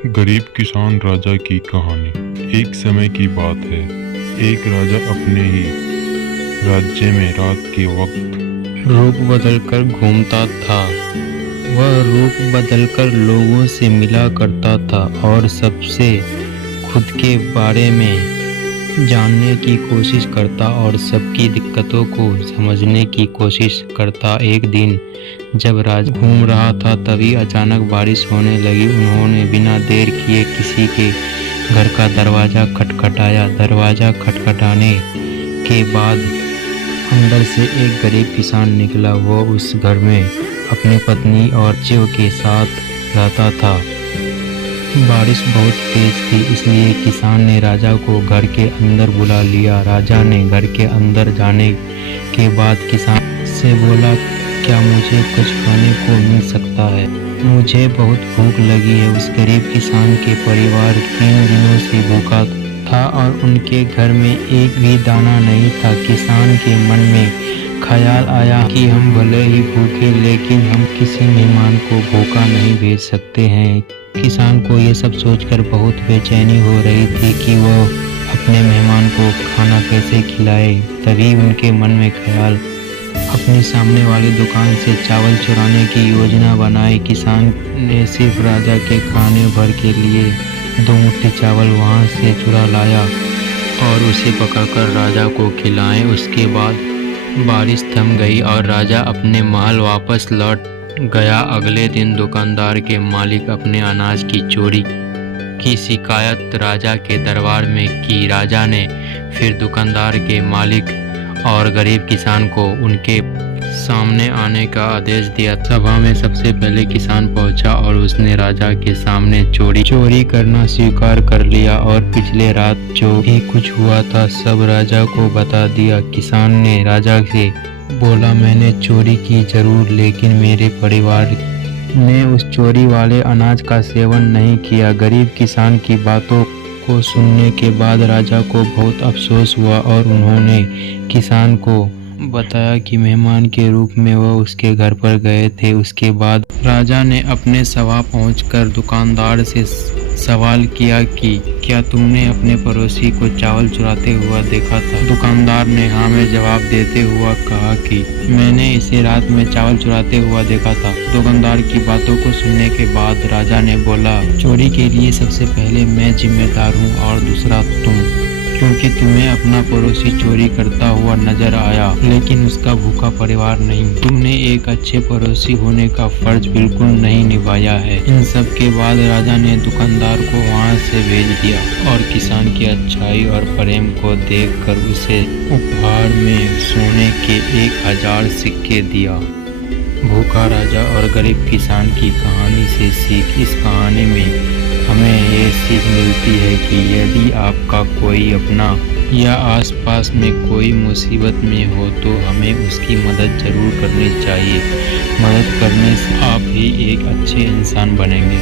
गरीब किसान राजा की कहानी। एक समय की बात है। एक राजा अपने ही राज्य में रात के वक्त रूप बदलकर घूमता था। वह रूप बदलकर लोगों से मिला करता था और सबसे खुद के बारे में जानने की कोशिश करता और सबकी दिक्कतों को समझने की कोशिश करता। एक दिन जब राजा घूम रहा था तभी अचानक बारिश होने लगी। उन्होंने बिना देर किए किसी के घर का दरवाज़ा खटखटाया। दरवाज़ा खटखटाने के बाद अंदर से एक गरीब किसान निकला। वो उस घर में अपनी पत्नी और बच्चों के साथ रहता था। बारिश बहुत तेज थी, इसलिए किसान ने राजा को घर के अंदर बुला लिया। राजा ने घर के अंदर जाने के बाद किसान से बोला, क्या मुझे कुछ खाने को मिल सकता है? मुझे बहुत भूख लगी है। उस गरीब किसान के परिवार 3 दिनों से भूखा था और उनके घर में एक भी दाना नहीं था। किसान के मन में ख्याल आया कि हम भले ही भूखे लेकिन हम किसी मेहमान को भूखा नहीं भेज सकते हैं। किसान को ये सब सोचकर बहुत बेचैनी हो रही थी कि वो अपने मेहमान को खाना कैसे खिलाए। तभी उनके मन में ख्याल अपने सामने वाली दुकान से चावल चुराने की योजना बनाई। किसान ने सिर्फ राजा के खाने भर के लिए 2 मुट्ठी चावल वहां से चुरा लाया और उसे पकाकर राजा को खिलाए। उसके बाद बारिश थम गई और राजा अपने महल वापस लौट गया। अगले दिन दुकानदार के मालिक अपने अनाज की चोरी की शिकायत राजा के दरबार में की। राजा ने फिर दुकानदार के मालिक और गरीब किसान को उनके सामने आने का आदेश दिया। सभा में सबसे पहले किसान पहुंचा और उसने राजा के सामने चोरी करना स्वीकार कर लिया और पिछले रात जो भी कुछ हुआ था सब राजा को बता दिया। किसान ने राजा से बोला, मैंने चोरी की जरूर, लेकिन मेरे परिवार ने उस चोरी वाले अनाज का सेवन नहीं किया। गरीब किसान की बातों को सुनने के बाद राजा को बहुत अफसोस हुआ और उन्होंने किसान को बताया कि मेहमान के रूप में वह उसके घर पर गए थे। उसके बाद राजा ने अपने सभा पहुंचकर दुकानदार से सवाल किया कि क्या तुमने अपने पड़ोसी को चावल चुराते हुआ देखा था? दुकानदार ने हाँ में जवाब देते हुआ कहा कि मैंने इसे रात में चावल चुराते हुआ देखा था। दुकानदार की बातों को सुनने के बाद राजा ने बोला, चोरी के लिए सबसे पहले मैं जिम्मेदार हूँ और दूसरा तुम, क्योंकि तुम्हें अपना पड़ोसी चोरी करता हुआ नजर आया लेकिन उसका भूखा परिवार नहीं। तुमने एक अच्छे पड़ोसी होने का फर्ज बिल्कुल नहीं निभाया है। इन सब के बाद राजा ने दुकानदार को वहां से भेज दिया और किसान की अच्छाई और प्रेम को देखकर उसे उपहार में सोने के 1000 सिक्के दिया। भूखा राजा और गरीब किसान की कहानी से सीख। इस कहानी में हमें ये सीख मिलती है कि यदि आपका कोई अपना या आसपास में कोई मुसीबत में हो तो हमें उसकी मदद जरूर करनी चाहिए। मदद करने से आप ही एक अच्छे इंसान बनेंगे।